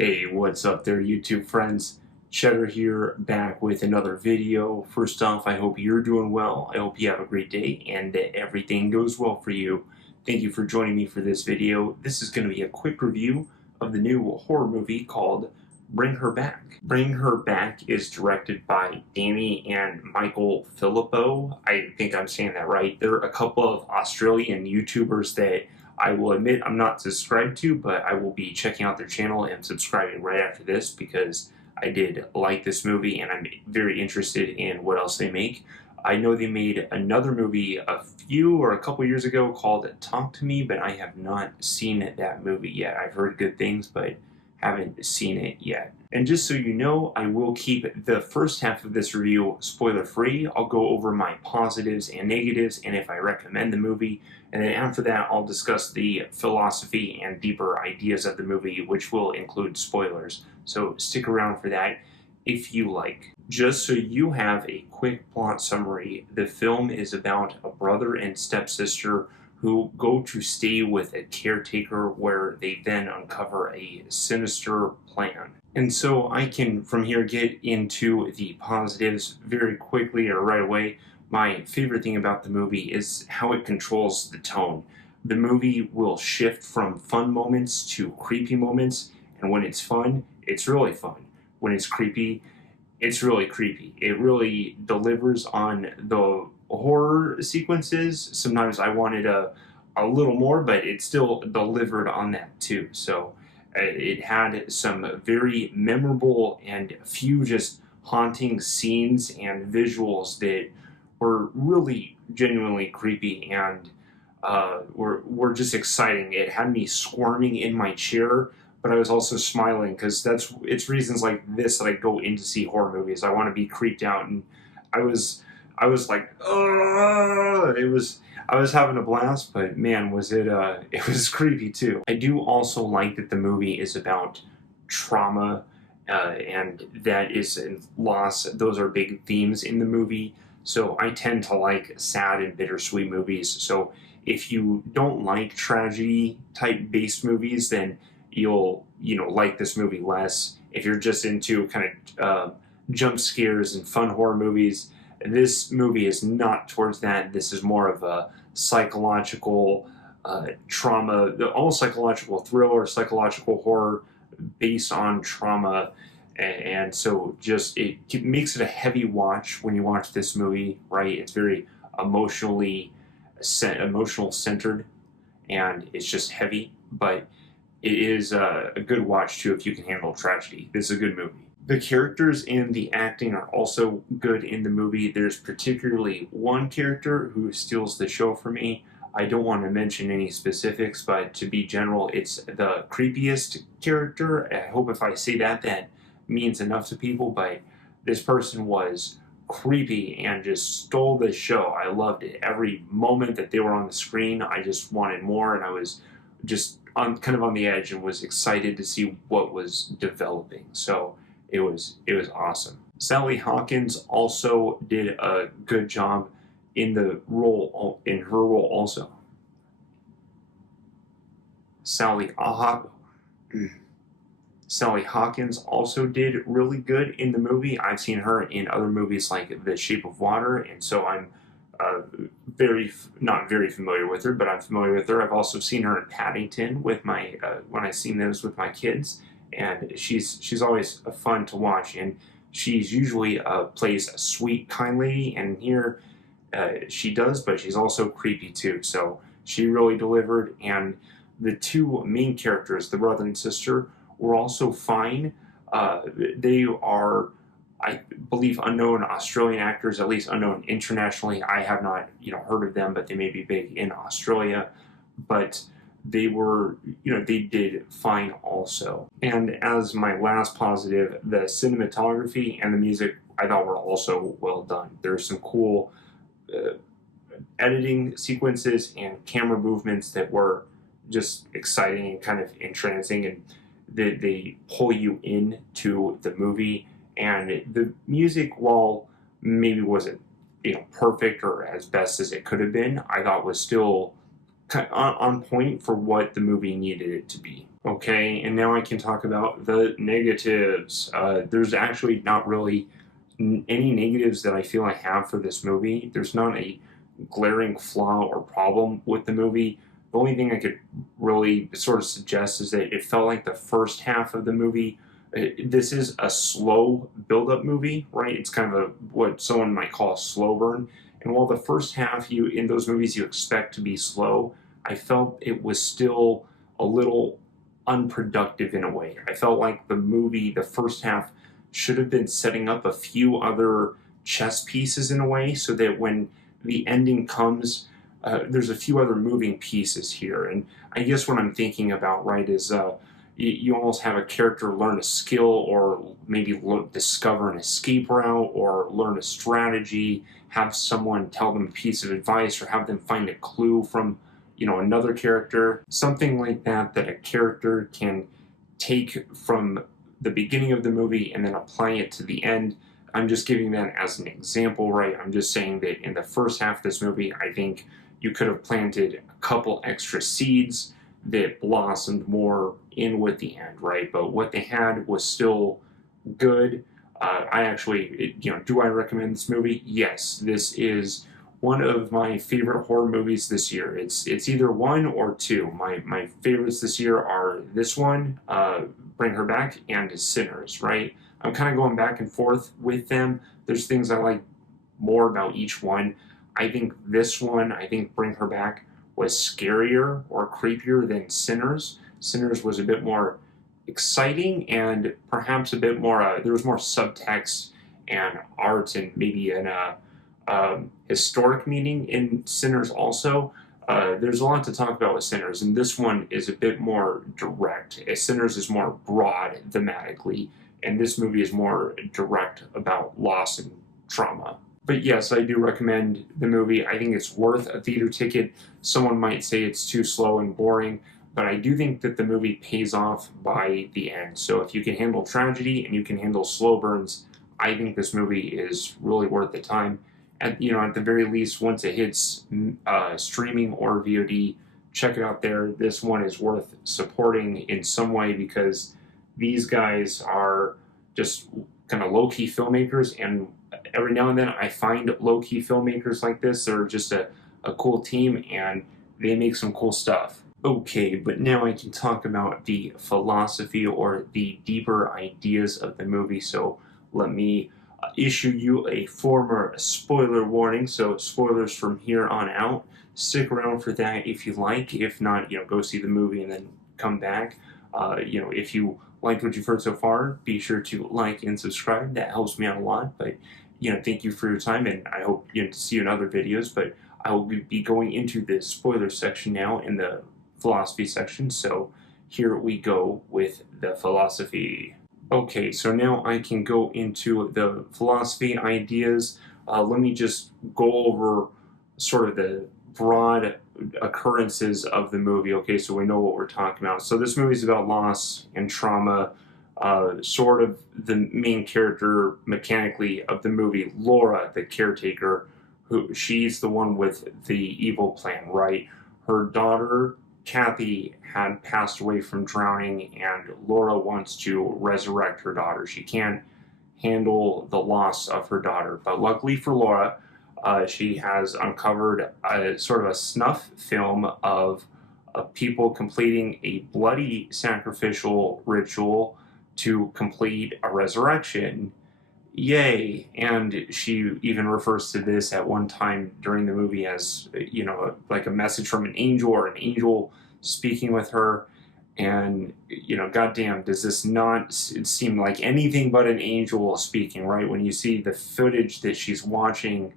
Hey, what's up there, YouTube friends? Chetter here, back with another video. First off, I hope you're doing well. I hope you have a great day and that everything goes well for you. Thank you for joining me for this video. This is going to be a quick review of the new horror movie called Bring Her Back. Bring Her Back is directed by Danny and Michael Filippo. I think I'm saying that right. They're a couple of Australian YouTubers that I will admit I'm not subscribed to, but I will be checking out their channel and subscribing right after this because I did like this movie and I'm very interested in what else they make. I know they made another movie a couple years ago called Talk to Me, but I have not seen that movie yet. I've heard good things, but haven't seen it yet. And just so you know, I will keep the first half of this review spoiler free. I'll go over my positives and negatives and if I recommend the movie. And then after that, I'll discuss the philosophy and deeper ideas of the movie, which will include spoilers. So stick around for that if you like. Just so you have a quick plot summary, the film is about a brother and stepsister who go to stay with a caretaker where they then uncover a sinister plan. And so I can from here get into the positives very quickly or right away. My favorite thing about the movie is how it controls the tone. The movie will shift from fun moments to creepy moments, and when it's fun, it's really fun. When it's creepy, it's really creepy. It really delivers on the horror sequences. Sometimes I wanted a little more, but it still delivered on that too. So it had some very memorable and a few just haunting scenes and visuals that were really genuinely creepy and were just exciting. It had me squirming in my chair, but I was also smiling because it's reasons like this that I go in to see horror movies. I want to be creeped out, and I was like, oh, I was having a blast, but man, was it it was creepy too. I do also like that the movie is about trauma, and that is in loss. Those are big themes in the movie. So I tend to like sad and bittersweet movies. So if you don't like tragedy type based movies, then you'll like this movie less. If you're just into kind of jump scares and fun horror movies, this movie is not towards that. This is more of a psychological trauma, almost psychological thriller, psychological horror based on trauma. And so just it makes it a heavy watch when you watch this movie, right? It's very emotional centered, and it's just heavy, but it is a good watch too if you can handle tragedy. This is a good movie. The characters and the acting are also good in the movie. There's particularly one character who steals the show for me. I don't want to mention any specifics, but to be general, it's the creepiest character. I hope if I say that means enough to people, but this person was creepy and just stole the show. I loved it. Every moment that they were on the screen, I just wanted more, and I was just kind of on the edge and was excited to see what was developing. So it was awesome. Sally Hawkins also did a good job in her role also. Sally Hawkins also did really good in the movie. I've seen her in other movies like The Shape of Water, and so I'm not very familiar with her, but I'm familiar with her. I've also seen her in Paddington with my when I've seen those with my kids, and she's always fun to watch. And she's usually plays a sweet, kind lady, and here she does, but she's also creepy too. So she really delivered, and the two main characters, the brother and sister, were also fine. They are, I believe, unknown Australian actors, at least unknown internationally. I have not, heard of them, but they may be big in Australia. But they were, they did fine also. And as my last positive, the cinematography and the music I thought were also well done. There's some cool editing sequences and camera movements that were just exciting and kind of entrancing, and they pull you into the movie. And the music, while maybe wasn't perfect or as best as it could have been, I thought was still kind of on point for what the movie needed it to be. Okay, and now I can talk about the negatives. There's actually not really any negatives that I feel I have for this movie. There's not a glaring flaw or problem with the movie. The only thing I could really sort of suggest is that it felt like the first half of the movie. This is a slow build-up movie, right? It's kind of a what someone might call a slow burn. And while the first half, you in those movies you expect to be slow, I felt it was still a little unproductive in a way. I felt like the movie, the first half, should have been setting up a few other chess pieces in a way so that when the ending comes, there's a few other moving pieces here. And I guess what I'm thinking about, right, is you almost have a character learn a skill or maybe discover an escape route or learn a strategy, have someone tell them a piece of advice or have them find a clue from another character, something like that, that a character can take from the beginning of the movie and then apply it to the end. I'm just giving that as an example, right? I'm just saying that in the first half of this movie, I think you could have planted a couple extra seeds that blossomed more in with the end, right? But what they had was still good. I actually, do I recommend this movie? Yes, this is one of my favorite horror movies this year. It's either one or two. My favorites this year are this one, Bring Her Back, and Sinners. Right? I'm kind of going back and forth with them. There's things I like more about each one. I think this one, I think Bring Her Back was scarier or creepier than Sinners. Sinners was a bit more exciting and perhaps a bit more, there was more subtext and art and maybe an historic meaning in Sinners also. There's a lot to talk about with Sinners, and this one is a bit more direct. Sinners is more broad thematically, and this movie is more direct about loss and trauma. But yes, I do recommend the movie. I think it's worth a theater ticket. Someone might say it's too slow and boring, but I do think that the movie pays off by the end. So if you can handle tragedy and you can handle slow burns, I think this movie is really worth the time. At the very least, once it hits streaming or VOD, check it out there. This one is worth supporting in some way because these guys are just kind of low key filmmakers, and every now and then I find low key filmmakers like this. They're just a cool team and they make some cool stuff. Okay, but now I can talk about the philosophy or the deeper ideas of the movie. So let me issue you a former spoiler warning. So spoilers from here on out. Stick around for that if you like. If not, go see the movie and then come back. If you liked what you've heard so far, be sure to like and subscribe. That helps me out a lot. But thank you for your time, and I hope to see you in other videos. But I will be going into the spoiler section now in the philosophy section. So here we go with the philosophy. Okay, so now I can go into the philosophy ideas. Let me just go over sort of the broad occurrences of the movie. Okay, so we know what we're talking about. So this movie is about loss and trauma. Sort of the main character mechanically of the movie, Laura, the caretaker, she's the one with the evil plan, right? Her daughter Kathy had passed away from drowning, and Laura wants to resurrect her daughter. She can't handle the loss of her daughter, but luckily for Laura, she has uncovered a sort of a snuff film of people completing a bloody sacrificial ritual to complete a resurrection. Yay. And she even refers to this at one time during the movie as like a message from an angel or an angel speaking with her. And goddamn, does this not seem like anything but an angel speaking, right? When you see the footage that she's watching,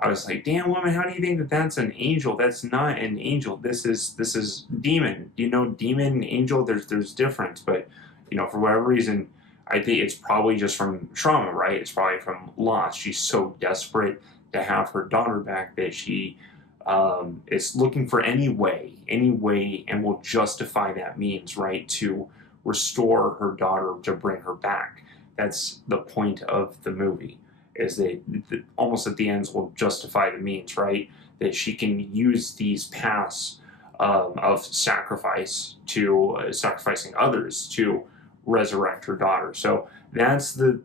I was like, damn woman, how do you think that that's an angel? That's not an angel. This is demon. Demon, angel, there's difference. But for whatever reason, I think it's probably just from trauma, right? It's probably from loss. She's so desperate to have her daughter back that she is looking for any way, and will justify that means, right, to restore her daughter, to bring her back. That's the point of the movie, is that almost at the ends will justify the means, right? That she can use these paths of sacrifice to sacrificing others to resurrect her daughter. So that's the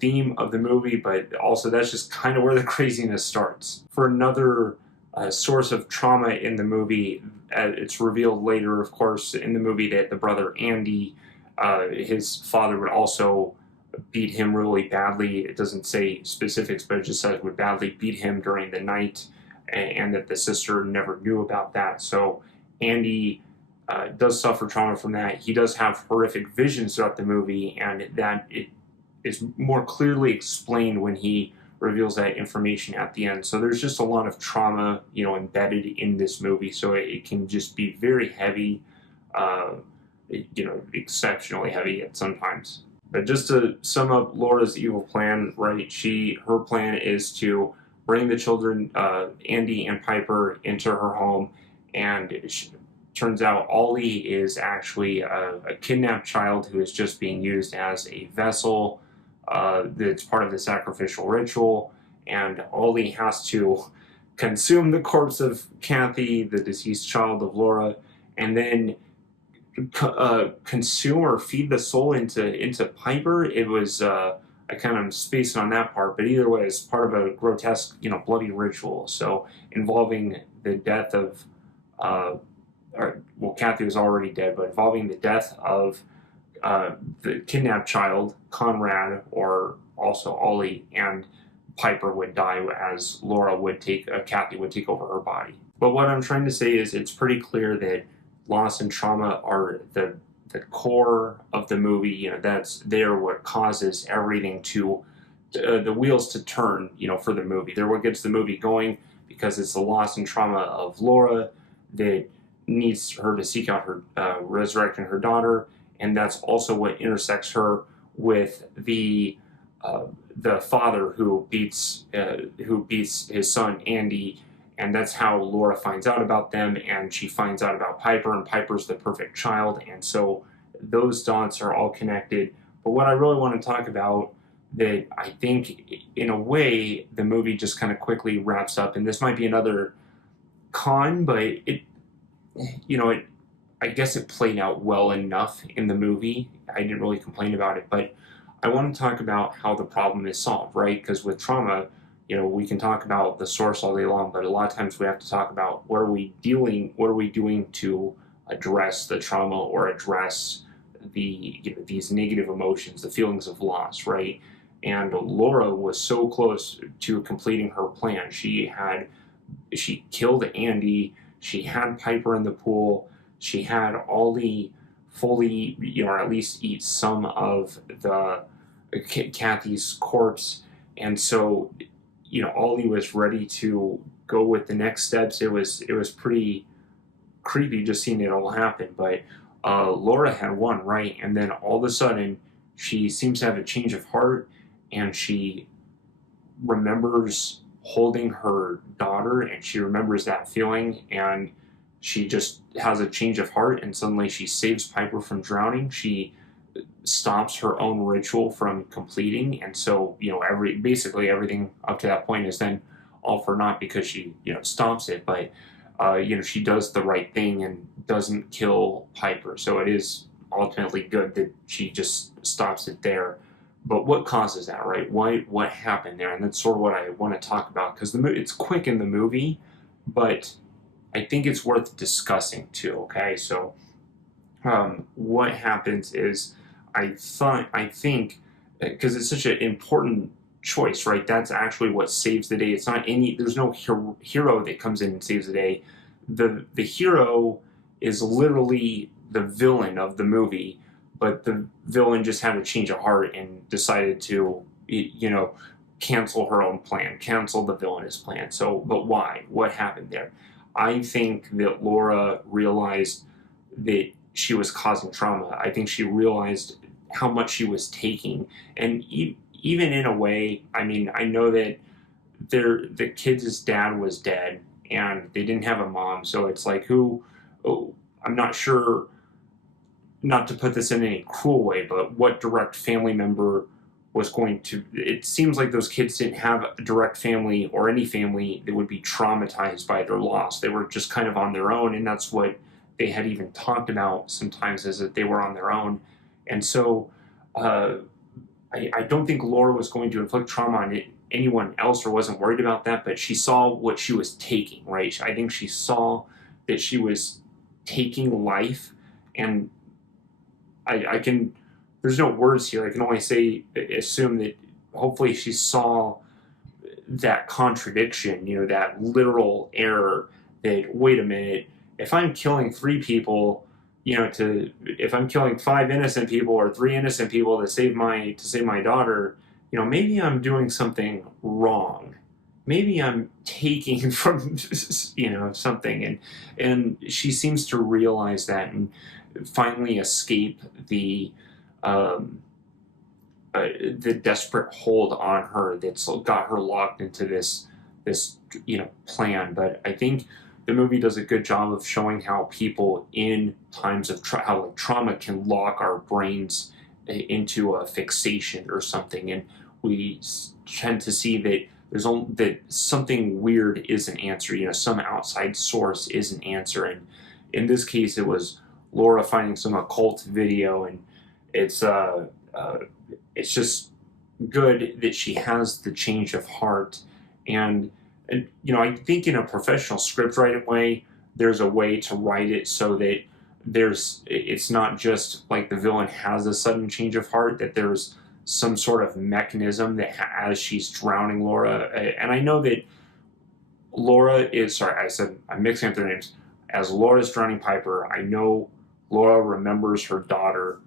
theme of the movie, but also that's just kind of where the craziness starts. For another source of trauma in the movie, it's revealed later, of course, in the movie that the brother Andy, his father would also beat him really badly. It doesn't say specifics, but it just says would badly beat him during the night, and that the sister never knew about that. So Andy does suffer trauma from that. He does have horrific visions throughout the movie, and that it is more clearly explained when he reveals that information at the end. So there's just a lot of trauma, embedded in this movie. So it can just be very heavy, exceptionally heavy at sometimes. But just to sum up Laura's evil plan, right? Her plan is to bring the children, Andy and Piper, into her home, and turns out Ollie is actually a kidnapped child who is just being used as a vessel. That's part of the sacrificial ritual, and Ollie has to consume the corpse of Kathy, the deceased child of Laura, and then consume or feed the soul into Piper. It was I kind of spaced on that part, but either way, it's part of a grotesque, bloody ritual. So involving the death of, Kathy was already dead, but involving the death of the kidnapped child, Conrad, or also Ollie, and Piper would die as Kathy would take over her body. But what I'm trying to say is it's pretty clear that loss and trauma are the core of the movie. That's what causes everything to the wheels to turn, for the movie. They're what gets the movie going, because it's the loss and trauma of Laura that needs her to seek out her resurrecting her daughter, and that's also what intersects her with the father who beats his son Andy. And that's how Laura finds out about them, and she finds out about Piper, and Piper's the perfect child, and so those dots are all connected. But what I really want to talk about, that I think, in a way, the movie just kind of quickly wraps up, and this might be another con, but I guess it played out well enough in the movie. I didn't really complain about it, but I want to talk about how the problem is solved, right? Because with trauma, we can talk about the source all day long, but a lot of times we have to talk about what are we doing to address the trauma or address these negative emotions, the feelings of loss, right? And Laura was so close to completing her plan. She killed Andy, she had Piper in the pool, she had Ollie fully, or at least eat some of the Kathy's corpse, and so Ollie was ready to go with the next steps. It was pretty creepy just seeing it all happen. But Laura had won, right? And then all of a sudden, she seems to have a change of heart, and she remembers holding her daughter, and she remembers that feeling, and she just has a change of heart, and suddenly she saves Piper from drowning. She stops her own ritual from completing, and so basically everything up to that point is then all for naught, because she stops it. But she does the right thing and doesn't kill Piper, so it is ultimately good that she just stops it there. But what causes that, right? What happened there? And that's sort of what I want to talk about, because it's quick in the movie, but I think it's worth discussing too. Okay, so what happens is, I think, because it's such an important choice, right? That's actually what saves the day. It's not there's no hero that comes in and saves the day. The hero is literally the villain of the movie, but the villain just had a change of heart and decided to, cancel her own plan, cancel the villainous plan. So, but why? What happened there? I think that Laura realized that she was causing trauma. I think she realized how much she was taking, and even in a way, I mean, I know that the kids' dad was dead, and they didn't have a mom, so it's like I'm not sure, not to put this in any cruel way, but what direct family member was going to, it seems like those kids didn't have a direct family or any family that would be traumatized by their loss. They were just kind of on their own, and that's what they had even talked about sometimes, is that they were on their own. And so uh, I don't think Laura was going to inflict trauma on anyone else or wasn't worried about that, but she saw what she was taking, right? I think she saw that she was taking life, and I can, there's no words here. I can only say, assume that hopefully she saw that contradiction, that literal error, that, wait a minute, if I'm killing three people, if I'm killing five innocent people or three innocent people to save my daughter, maybe I'm doing something wrong. Maybe I'm taking from, something, and she seems to realize that and finally escape um, the desperate hold on her that's got her locked into this plan. But I think the movie does a good job of showing how people in times of how like trauma can lock our brains into a fixation or something, and we tend to see that that something weird is an answer. Some outside source is an answer, and in this case, it was Laura finding some occult video, and it's uh, uh it's just good that she has the change of heart. And I think in a professional script writing way, there's a way to write it so that it's not just like the villain has a sudden change of heart, that there's some sort of mechanism that as she's drowning Laura, and I know that Laura is, sorry, I'm mixing up their names. As Laura's drowning Piper, I know Laura remembers her daughter,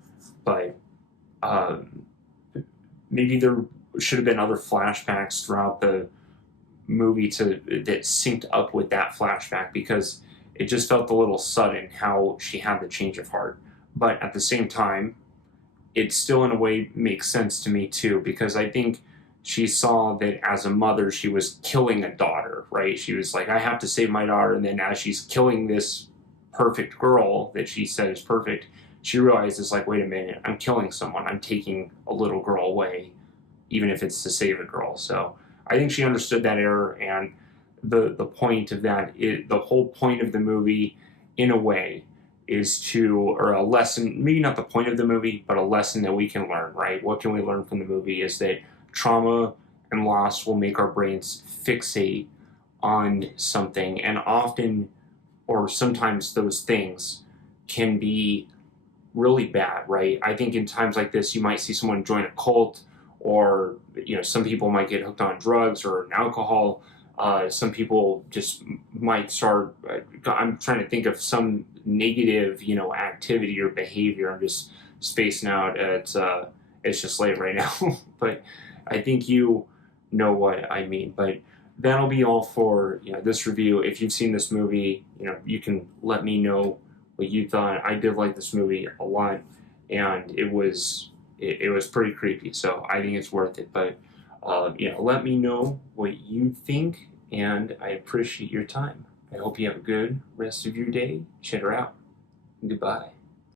but um, maybe there should have been other flashbacks throughout the movie that synced up with that flashback, because it just felt a little sudden how she had the change of heart. But at the same time, it still in a way makes sense to me too, because I think she saw that as a mother she was killing a daughter, right? She was like, I have to save my daughter, and then as she's killing this perfect girl that she said is perfect, she realizes, like, wait a minute, I'm killing someone, I'm taking a little girl away, even if it's to save a girl. So I think she understood that error, and the point of that, the whole point of the movie, in a way, is or a lesson, maybe not the point of the movie, but a lesson that we can learn, right? What can we learn from the movie is that trauma and loss will make our brains fixate on something, and often, or sometimes, those things can be really bad, right? I think in times like this, you might see someone join a cult, or some people might get hooked on drugs or alcohol. Some people just might start. I'm trying to think of some negative, activity or behavior. I'm just spacing out. It's just late right now, but I think you know what I mean. But that'll be all for this review. If you've seen this movie, you can let me know what you thought. I did like this movie a lot, and it was pretty creepy, so I think it's worth it. But let me know what you think, and I appreciate your time. I hope you have a good rest of your day. Chetter out. Goodbye.